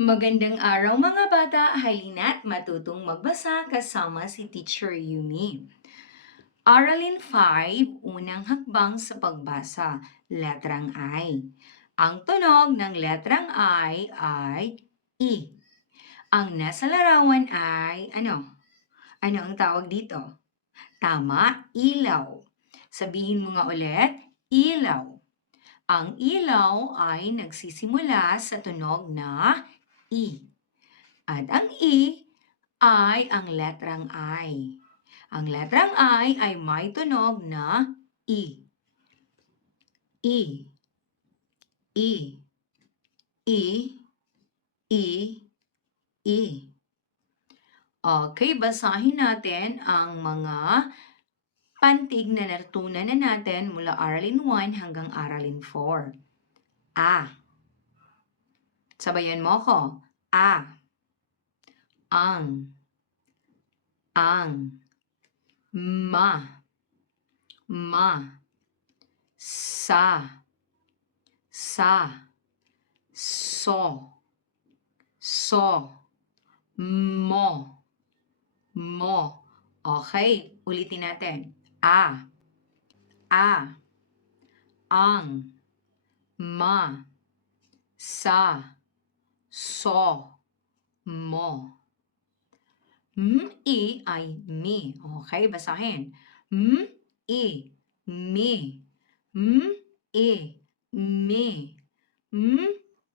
Magandang araw mga bata, halina't matutong magbasa kasama si Teacher Yumi. Aralin 5, unang hakbang sa pagbasa, letrang I. Ang tunog ng letrang I ay I. Ang nasa larawan ay ano? Ano ang tawag dito? Tama, ilaw. Sabihin mo nga ulit, ilaw. Ang ilaw ay nagsisimula sa tunog na I. At ang I ay ang letrang I. Ang letrang I ay may tunog na I. I. I. I. I. I. Okay, basahin natin ang mga pantig na natutunan na natin mula Aralin 1 hanggang Aralin 4. A. Sabayan mo ko. A. Ang. Ma. Sa. Mo. Okay, ulitin natin. A. Ang. Ma. Sa. Mo. I ay mi. Okay, basahin. I. Mi. I. Mi.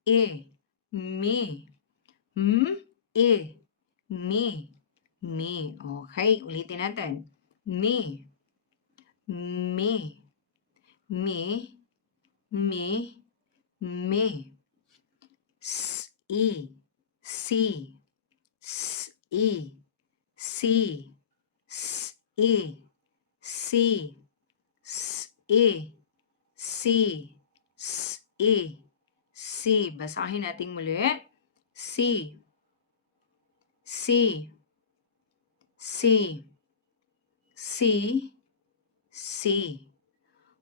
I. Mi. I. Mi. Okay, ulitin natin. Mi. Mi. Mi. I. Si. Si. Basahin natin muli. Si.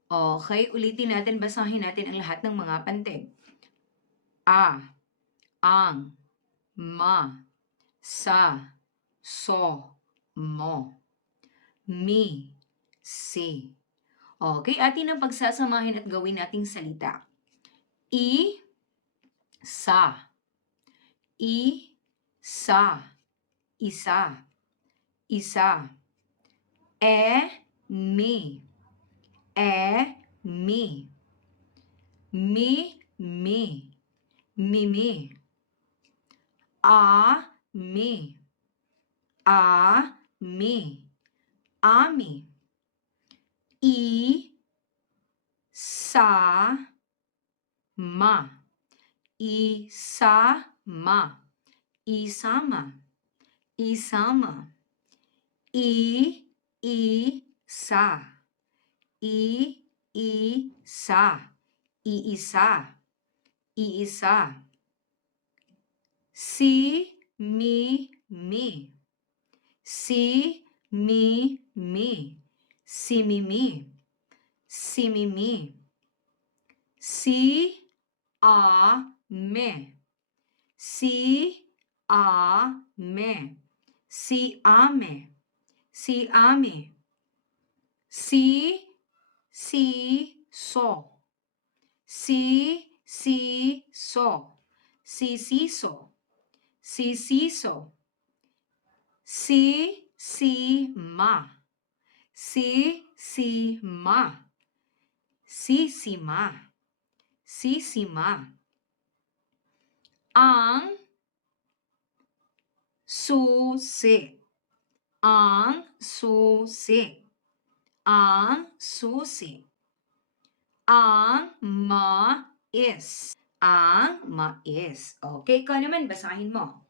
Okay, ulitin natin, basahin natin ang lahat ng mga pantig. A. Ang. Ma. Sa. Mo. Mi. Si. Okay, atin ang pagsasamahin at gawin nating salita. Isa. Isa. Mi. Mimi. Mi. Ami. Isama. Isama. Isa. Iisa. Si. Mi. Simimi. Si. Ame. Siame. Sisiso. Sisiso. Sisima. Sisima. Ang susi. Ang mais. Okay, ikaw naman, basahin mo.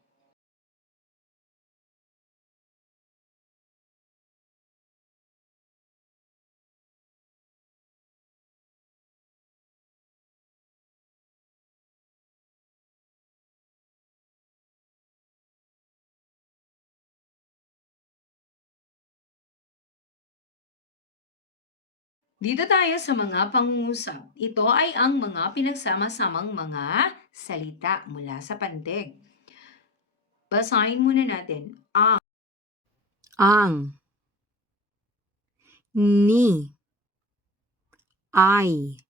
Dito tayo sa mga pangungusap. Ito ay ang mga pinagsama-samang mga salita mula sa pantig. Basahin muna natin. Ang, ni, ay,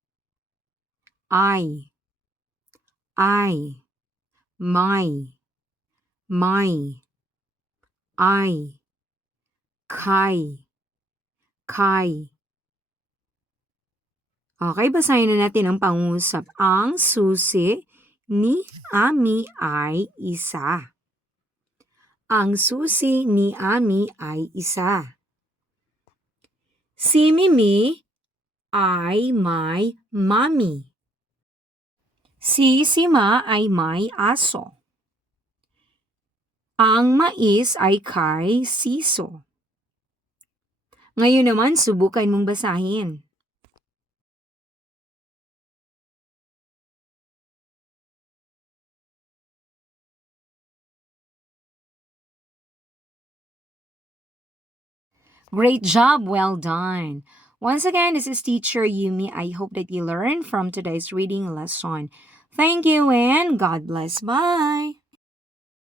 may, ay, kay. Okay, basahin na natin ang pangungusap. Ang susi ni Ami ay isa. Ang susi ni Ami ay isa. Si Mimi ay may mami. Si Sima ay may aso. Ang mais ay kay Siso. Ngayon naman, subukan mong basahin. Great job! Well done! Once again, this is Teacher Yumi. I hope that you learned from today's reading lesson. Thank you and God bless. Bye!